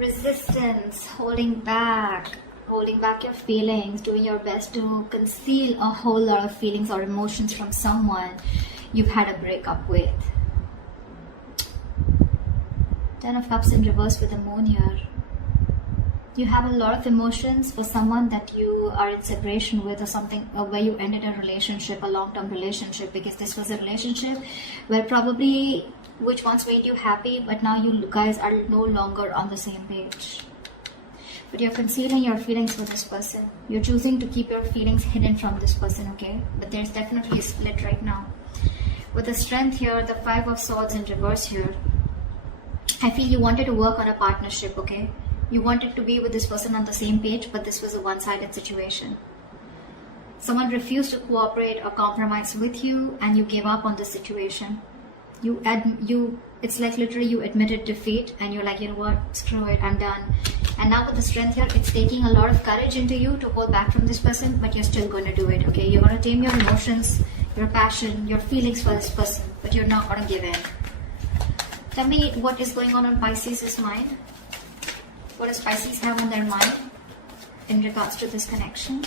Resistance, holding back your feelings, doing your best to conceal a whole lot of feelings or emotions from someone you've had a breakup with. Ten of Cups in reverse with the Moon here. You have a lot of emotions for someone that you are in separation with, or something, or where you ended a relationship, a long-term relationship, because this was a relationship where probably which once made you happy, but now you guys are no longer on the same page. But you're concealing your feelings for this person. You're choosing to keep your feelings hidden from this person, okay? But there's definitely a split right now. With the Strength here, the Five of Swords in reverse here, I feel you wanted to work on a partnership, okay? You wanted to be with this person on the same page, but this was a one-sided situation. Someone refused to cooperate or compromise with you, and you gave up on the situation. It's like literally you admitted defeat, and you're like, you know what, screw it, I'm done. And now with the Strength here, it's taking a lot of courage into you to hold back from this person, but you're still going to do it, okay? You're going to tame your emotions, your passion, your feelings for this person, but you're not going to give in. Tell me what is going on Pisces' mind. What does Pisces have on their mind in regards to this connection?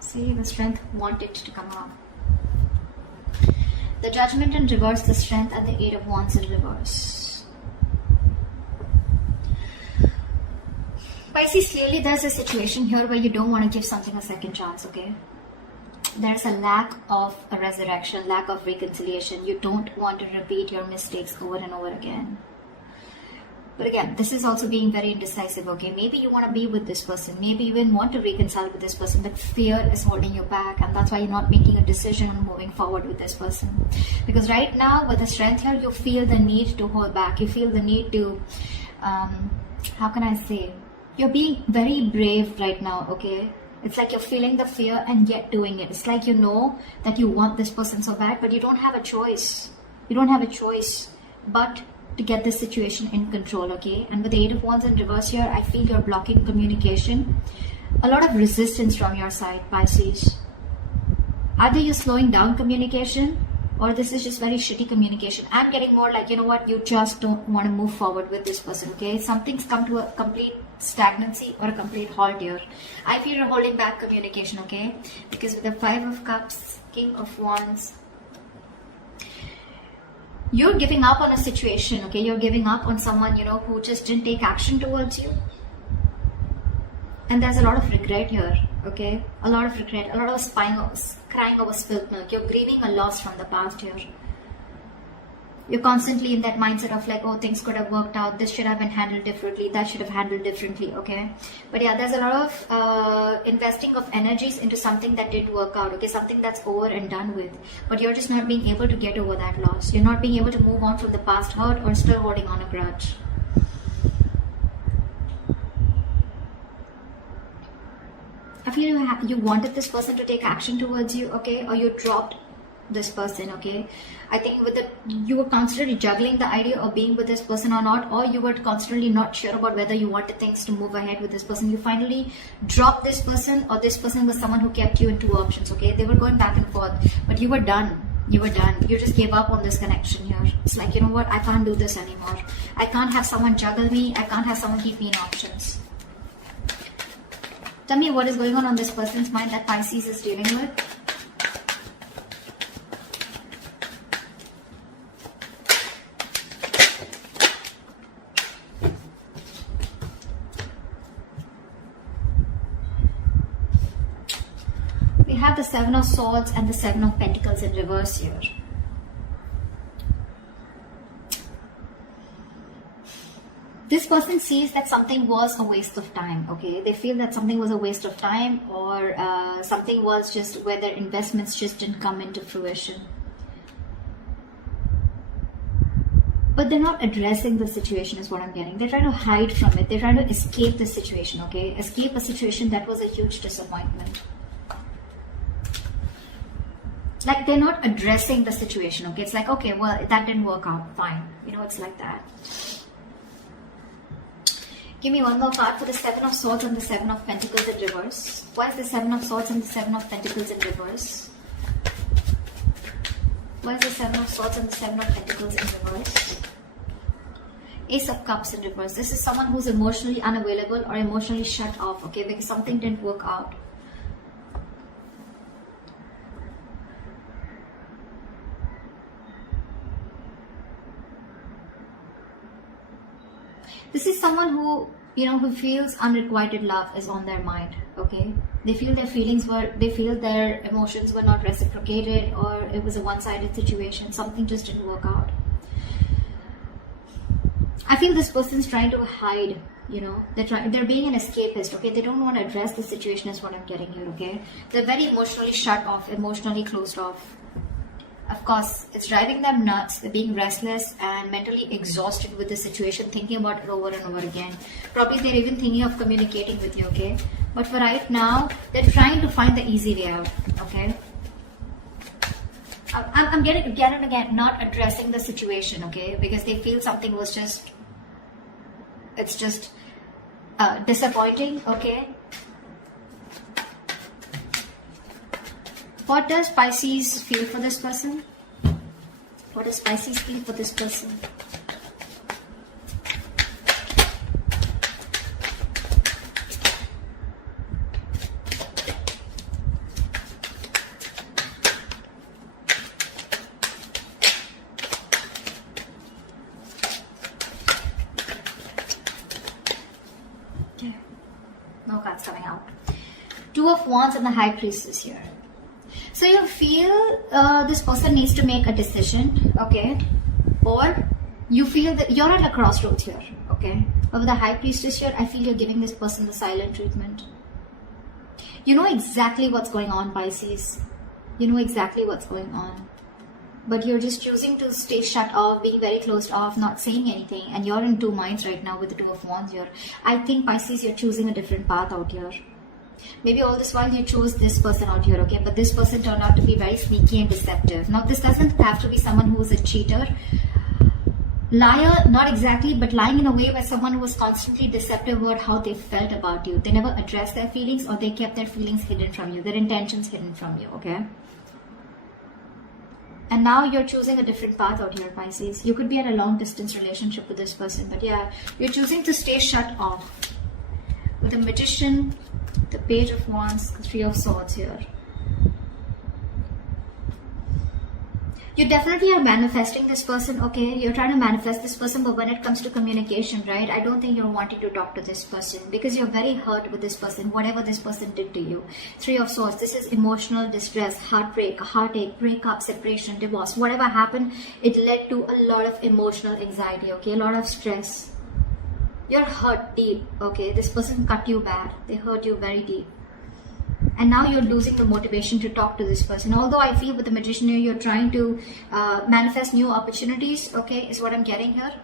See, the Strength wanted to come out. The Judgment in reverse, the Strength, and the Eight of Wands in reverse. Pisces, clearly there's a situation here where you don't want to give something a second chance, okay? There's a lack of a resurrection, lack of reconciliation. You don't want to repeat your mistakes over and over again. But again, this is also being very indecisive, okay? Maybe you want to be with this person. Maybe you even want to reconcile with this person, but fear is holding you back, and that's why you're not making a decision on moving forward with this person. Because right now, with the Strength here, you feel the need to hold back. You feel the need to, how can I say? You're being very brave right now, okay? It's like you're feeling the fear and yet doing it. It's like you know that you want this person so bad, but you don't have a choice. You don't have a choice but to get this situation in control, okay? And with the Eight of Wands in reverse here, I feel you're blocking communication. A lot of resistance from your side, Pisces. Either you're slowing down communication, or this is just very shitty communication. I'm getting more like, you know what, you just don't want to move forward with this person, okay? Something's come to a complete stagnancy or a complete halt here. I feel you're holding back communication, okay? Because with the Five of Cups, King of Wands, you're giving up on a situation, okay? You're giving up on someone, you know, who just didn't take action towards you. And there's a lot of regret here, okay? A lot of regret, a lot of crying over spilled milk. You're grieving a loss from the past here. You're constantly in that mindset of like, oh, things could have worked out. This should have been handled differently. That should have handled differently, okay? But yeah, there's a lot of investing of energies into something that didn't work out, okay? Something that's over and done with. But you're just not being able to get over that loss. You're not being able to move on from the past hurt, or still holding on a grudge. I feel you wanted this person to take action towards you, okay? Or you dropped this person, okay? I think you were constantly juggling the idea of being with this person or not, or you were constantly not sure about whether you wanted things to move ahead with this person. You finally dropped this person, or this person was someone who kept you in two options, okay? They were going back and forth, but you were done. You were done. You just gave up on this connection here. It's like, you know what, I can't do this anymore. I can't have someone juggle me. I can't have someone keep me in options. Tell me what is going on this person's mind that Pisces is dealing with. We have the Seven of Swords and the Seven of Pentacles in reverse here. This person sees that something was a waste of time, okay? They feel that something was a waste of time, or something was just where their investments just didn't come into fruition. But they're not addressing the situation is what I'm getting. They're trying to hide from it. They're trying to escape the situation, okay? Escape a situation that was a huge disappointment. Like they're not addressing the situation, okay? It's like, okay, well, that didn't work out, fine. You know, it's like that. Give me one more card for the Seven of Swords and the Seven of Pentacles in reverse. Why is the Seven of Swords and the Seven of Pentacles in reverse? Why is the Seven of Swords and the Seven of Pentacles in reverse? Ace of Cups in reverse. This is someone who's emotionally unavailable or emotionally shut off, okay, because something didn't work out. This is someone who, who feels unrequited love is on their mind, okay? They feel their emotions were not reciprocated, or it was a one-sided situation. Something just didn't work out. I feel this person's trying to hide, they're being an escapist, okay? They don't want to address the situation is what I'm getting here, okay? They're very emotionally shut off, emotionally closed off. Of course, it's driving them nuts. They're being restless and mentally exhausted with the situation, thinking about it over and over again. Probably they're even thinking of communicating with you, okay? But for right now, they're trying to find the easy way out, okay? I'm getting again not addressing the situation, okay? Because they feel something was it's just disappointing, okay? What does Pisces feel for this person? What does Pisces feel for this person? Okay. No cards coming out. Two of Wands and the High Priestess here. So you feel this person needs to make a decision, okay? Or you feel that you're at a crossroads here, okay? But with the High Priestess here, I feel you're giving this person the silent treatment. You know exactly what's going on, Pisces. You know exactly what's going on. But you're just choosing to stay shut off, being very closed off, not saying anything. And you're in two minds right now with the Two of Wands here. I think, Pisces, you're choosing a different path out here. Maybe all this while you chose this person out here, okay? But this person turned out to be very sneaky and deceptive. Now, this doesn't have to be someone who is a cheater. Liar, not exactly, but lying in a way where someone who was constantly deceptive about how they felt about you. They never addressed their feelings, or they kept their feelings hidden from you, their intentions hidden from you, okay? And now you're choosing a different path out here, Pisces. You could be in a long distance relationship with this person, but yeah, you're choosing to stay shut off. With the Magician, the Page of Wands, the Three of Swords here. You definitely are manifesting this person, okay? You're trying to manifest this person, but when it comes to communication, right? I don't think you're wanting to talk to this person because you're very hurt with this person, whatever this person did to you. Three of Swords, this is emotional distress, heartbreak, heartache, breakup, separation, divorce. Whatever happened, it led to a lot of emotional anxiety, okay? A lot of stress. You're hurt deep, okay? This person cut you bad. They hurt you very deep. And now you're losing the motivation to talk to this person. Although I feel with the Magician here, you're trying to manifest new opportunities, okay, is what I'm getting here.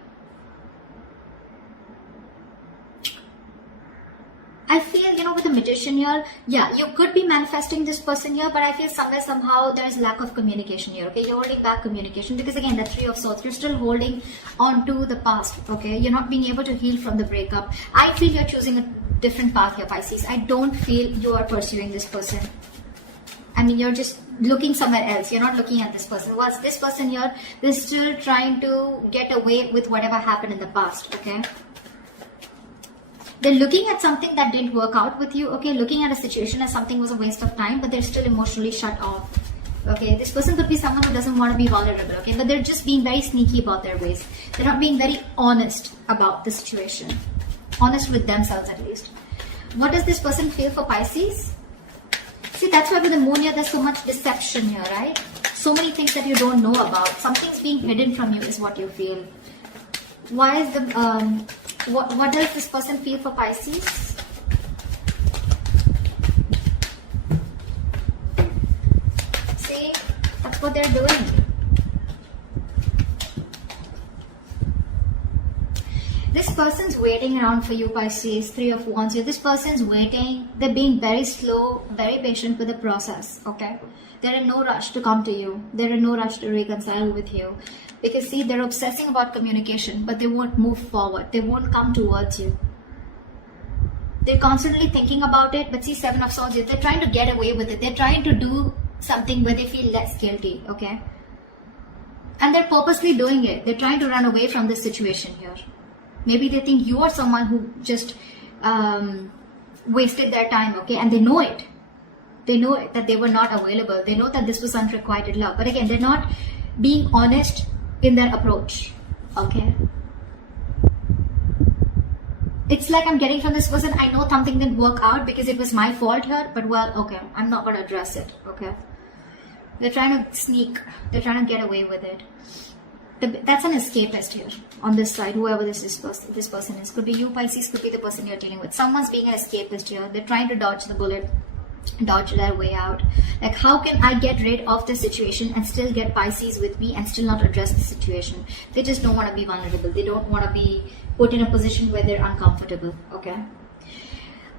I feel, with the Magician here, yeah, you could be manifesting this person here, but I feel somewhere, somehow, there's lack of communication here, okay? You're holding back communication because, again, the Three of Swords, you're still holding on to the past, okay? You're not being able to heal from the breakup. I feel you're choosing a different path here, Pisces. I don't feel you are pursuing this person. I mean, you're just looking somewhere else. You're not looking at this person. What's this person here? They're still trying to get away with whatever happened in the past, okay? They're looking at something that didn't work out with you, okay? Looking at a situation as something was a waste of time, but they're still emotionally shut off, okay? This person could be someone who doesn't want to be vulnerable, okay? But they're just being very sneaky about their ways. They're not being very honest about the situation. Honest with themselves, at least. What does this person feel for Pisces? See, that's why with the Moon here, there's so much deception here, right? So many things that you don't know about. Something's being hidden from you is what you feel. Why is the... What does this person feel for Pisces? See, that's what they're doing. This person's waiting around for you, Pisces. Three of Wands here. This person's waiting. They're being very slow, very patient with the process, okay? They're in no rush to come to you. They're in no rush to reconcile with you. Because see, they're obsessing about communication, but they won't move forward. They won't come towards you. They're constantly thinking about it, but see, Seven of Swords, they're trying to get away with it. They're trying to do something where they feel less guilty, okay? And they're purposely doing it. They're trying to run away from this situation here. Maybe they think you are someone who just wasted their time, okay? And they know it. They know it, that they were not available. They know that this was unrequited love. But again, they're not being honest in their approach, okay? It's like I'm getting from this person, I know something didn't work out because it was my fault here, but well, okay, I'm not going to address it, okay? They're trying to sneak. They're trying to get away with it. That's an escapist here on this side, whoever this person is. Could be you, Pisces, could be the person you're dealing with. Someone's being an escapist here. They're trying to dodge the bullet, dodge their way out. Like, how can I get rid of this situation and still get Pisces with me and still not address the situation? They just don't want to be vulnerable. They don't want to be put in a position where they're uncomfortable, okay?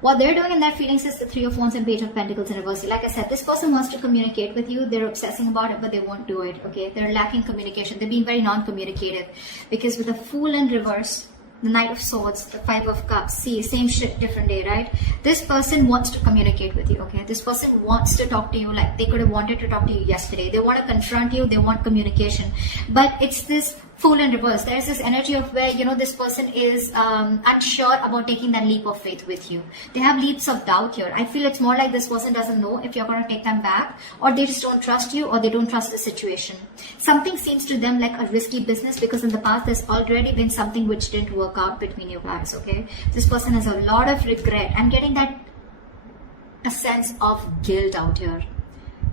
What they're doing in their feelings is the Three of Wands and Page of Pentacles in reverse. Like I said, this person wants to communicate with you. They're obsessing about it, but they won't do it, okay? They're lacking communication. They're being very non-communicative. Because with the Fool in reverse, the Knight of Swords, the Five of Cups, see, same shit, different day, right? This person wants to communicate with you, okay? This person wants to talk to you like they could have wanted to talk to you yesterday. They want to confront you. They want communication. But it's this Fool in reverse. There's this energy of where, you know, this person is unsure about taking that leap of faith with you. They have leaps of doubt here. I feel it's more like this person doesn't know if you're going to take them back, or they just don't trust you, or they don't trust the situation. Something seems to them like a risky business because in the past there's already been something which didn't work out between you guys, okay? This person has a lot of regret. I'm getting a sense of guilt out here.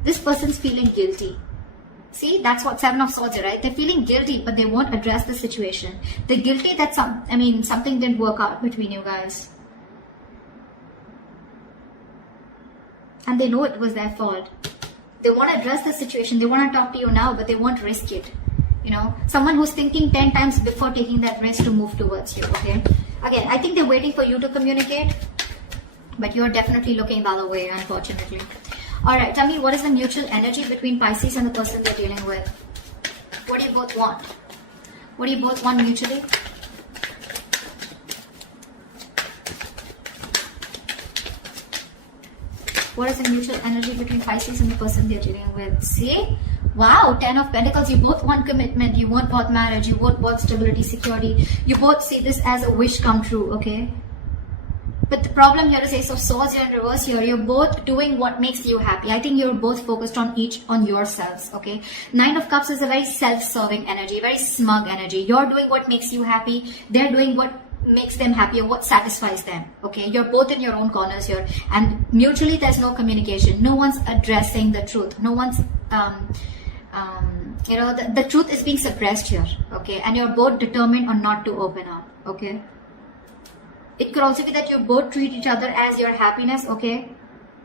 This person's feeling guilty. See, that's what Seven of Swords is, right? They're feeling guilty, but they won't address the situation. They're guilty that something didn't work out between you guys. And they know it was their fault. They want to address the situation. They want to talk to you now, but they won't risk it. You know, someone who's thinking 10 times before taking that risk to move towards you, okay? Again, I think they're waiting for you to communicate, but you're definitely looking the other way, unfortunately. Alright, tell me, what is the mutual energy between Pisces and the person they're dealing with? What do you both want? What do you both want mutually? What is the mutual energy between Pisces and the person they're dealing with? See? Wow, 10 of Pentacles. You both want commitment. You want both marriage. You both want stability, security. You both see this as a wish come true, okay? But the problem here is Ace of Swords here in reverse here. You're both doing what makes you happy. I think you're both focused on yourselves, okay? Nine of Cups is a very self-serving energy, very smug energy. You're doing what makes you happy. They're doing what makes them happy or what satisfies them, okay? You're both in your own corners here. And mutually, there's no communication. No one's addressing the truth. No one's, you know, the truth is being suppressed here, okay? And you're both determined on not to open up, okay? It could also be that you both treat each other as your happiness, okay?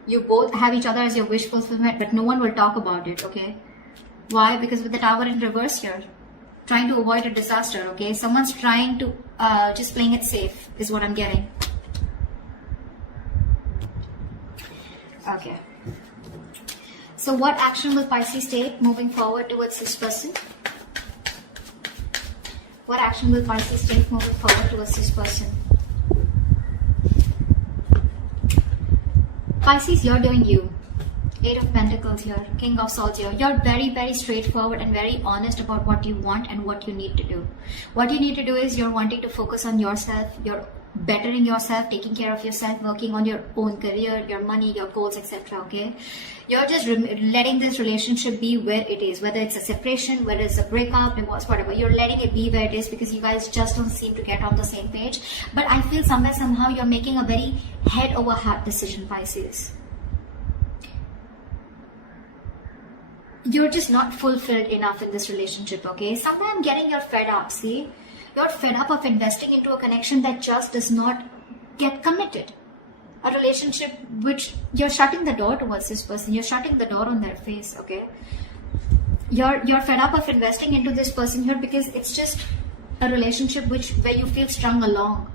You both have each other as your wish fulfillment, but no one will talk about it, okay? Why? Because with the Tower in reverse here, trying to avoid a disaster, okay? Someone's trying to, just playing it safe is what I'm getting. Okay. So what action will Pisces take moving forward towards this person? What action will Pisces take moving forward towards this person? Pisces, you're doing you. Eight of Pentacles here, King of Swords here. You're very, very straightforward and very honest about what you want and what you need to do. What you need to do is you're wanting to focus on yourself. You're bettering yourself, taking care of yourself, working on your own career, your money, your goals, etc. Okay? You're just letting this relationship be where it is. Whether it's a separation, whether it's a breakup, divorce, whatever. You're letting it be where it is because you guys just don't seem to get on the same page. But I feel somewhere, somehow, you're making a very head over heart decision, Pisces. You're just not fulfilled enough in this relationship, okay? Somewhere I'm getting you're fed up, see? You're fed up of investing into a connection that just does not get committed. A relationship which you're shutting the door towards this person. You're shutting the door on their face, okay? You're fed up of investing into this person here because it's just a relationship where you feel strung along.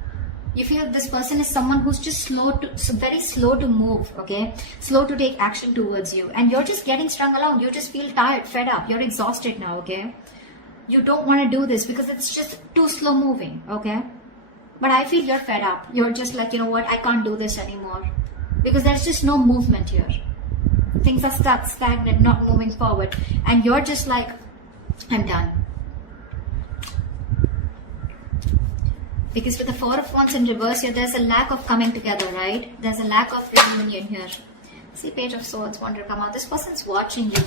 You feel this person is someone who's just very slow to move, okay? Slow to take action towards you. And you're just getting strung along. You just feel tired, fed up. You're exhausted now, okay? You don't want to do this because it's just too slow moving, okay? But I feel you're fed up. You're just like, you know what? I can't do this anymore. Because there's just no movement here. Things are stuck, stagnant, not moving forward. And you're just like, I'm done. Because with the Four of Wands in reverse here, there's a lack of coming together, right? There's a lack of reunion here. See, Page of Swords want to come out. This person's watching you.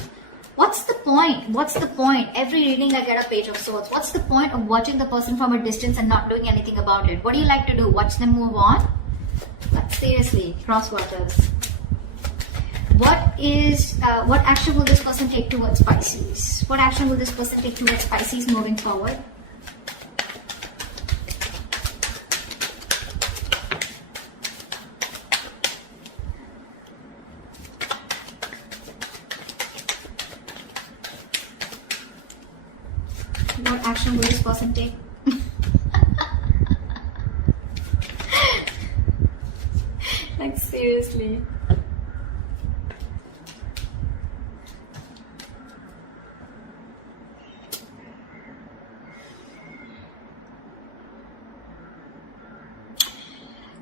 What's the point? What's the point? Every reading I get a Page of Swords. What's the point of watching the person from a distance and not doing anything about it? What do you like to do? Watch them move on? But seriously, cross waters. What action will this person take towards Pisces? What action will this person take towards Pisces moving forward? What action will this person take? Like, seriously.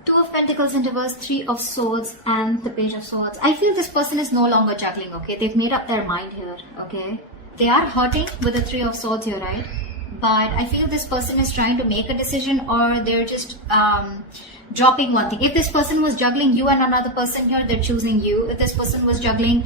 Two of Pentacles in reverse, Three of Swords, and the Page of Swords. I feel this person is no longer juggling, okay? They've made up their mind here, okay? They are hurting with the Three of Swords here, right? But I feel this person is trying to make a decision, or they're just dropping one thing. If this person was juggling you and another person here, they're choosing you. If this person was juggling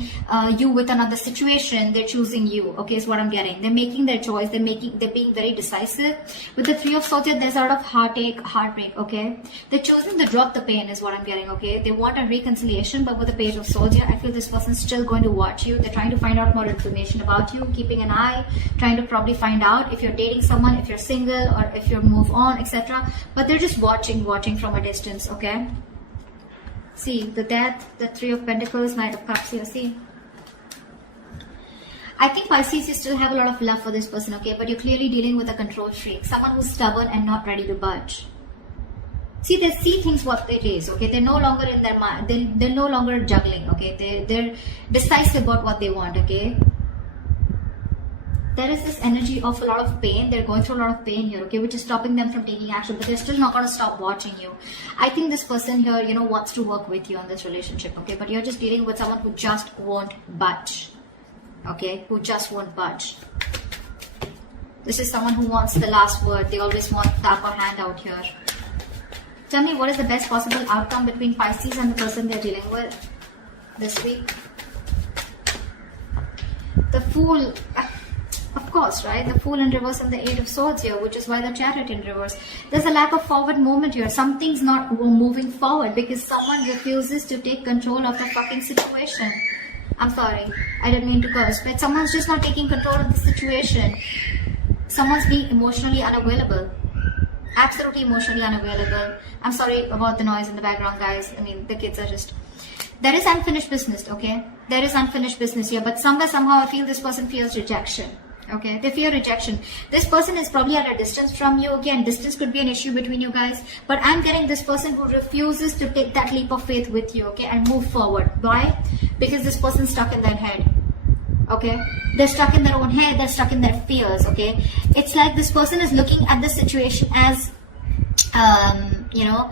you with another situation, they're choosing you. Okay, is what I'm getting. They're making their choice. They're being very decisive. With the Three of Swords here, there's a lot of heartbreak. Okay, they're choosing to drop the pain, is what I'm getting. Okay, they want a reconciliation, but with the Page of Swords here, I feel this person's still going to watch you. They're trying to find out more information about you, keeping an eye, trying to probably find out if you're dating someone, if you're single, or if you're move on, etc. But they're just watching from a distance. Okay, see the Death, the Three of Pentacles, Knight of Cups here. See, I think Pisces, you still have a lot of love for this person, okay, but you're clearly dealing with a control freak, someone who's stubborn and not ready to budge. See, they see things what it is, okay? They're no longer in their mind. They're no longer juggling, okay? They're decisive about what they want, okay? There is this energy of a lot of pain. They're going through a lot of pain here, okay, which is stopping them from taking action, but they're still not going to stop watching you. I think this person here, you know, wants to work with you on this relationship, okay, but you're just dealing with someone who just won't budge, okay, who just won't budge. This is someone who wants the last word. They always want the upper hand out here. Tell me, what is the best possible outcome between Pisces and the person they're dealing with this week? The Fool. Of course, right? The Fool in reverse and the Eight of Swords here, which is why the Chariot in reverse. There's a lack of forward movement here. Something's not moving forward because someone refuses to take control of the fucking situation. I'm sorry, I didn't mean to curse, but someone's just not taking control of the situation. Someone's being emotionally unavailable. Absolutely emotionally unavailable. I'm sorry about the noise in the background, guys. I mean, the kids are just... There is unfinished business, okay? There is unfinished business here, but somehow I feel this person feels rejection. Okay, they fear rejection. This person is probably at a distance from you. Again, distance could be an issue between you guys, but I'm getting this person who refuses to take that leap of faith with you, okay, and move forward. Why? Because this person's stuck in their head. Okay, they're stuck in their own head. They're stuck in their fears. Okay, it's like this person is looking at the situation as, you know,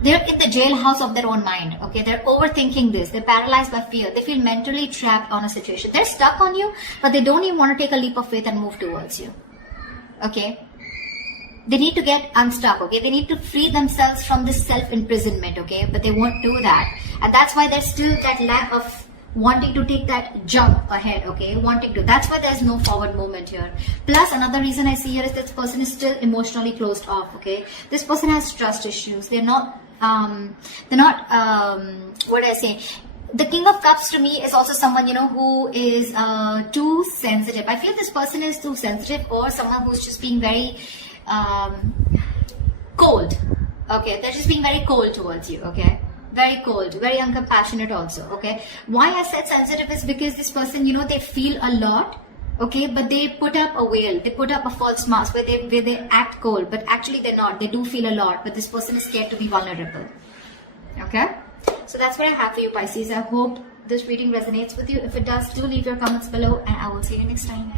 they're in the jailhouse of their own mind, okay? They're overthinking this. They're paralyzed by fear. They feel mentally trapped on a situation. They're stuck on you, but they don't even want to take a leap of faith and move towards you, okay? They need to get unstuck, okay? They need to free themselves from this self-imprisonment, okay? But they won't do that. And that's why there's still that lack of wanting to take that jump ahead, okay? Wanting to. That's why there's no forward movement here. Plus, another reason I see here is this person is still emotionally closed off, okay? This person has trust issues. They're not, what do I say? The King of Cups to me is also someone, you know, who is too sensitive. I feel this person is too sensitive, or someone who's just being very cold, okay? They're just being very cold towards you, okay? Very cold, very uncompassionate also, okay? Why I said sensitive is because this person, you know, they feel a lot, okay, but they put up a veil, they put up a false mask where they act cold, but actually they're not. They do feel a lot, but this person is scared to be vulnerable, okay? So that's what I have for you, Pisces. I hope this reading resonates with you. If it does, do leave your comments below, and I will see you next time.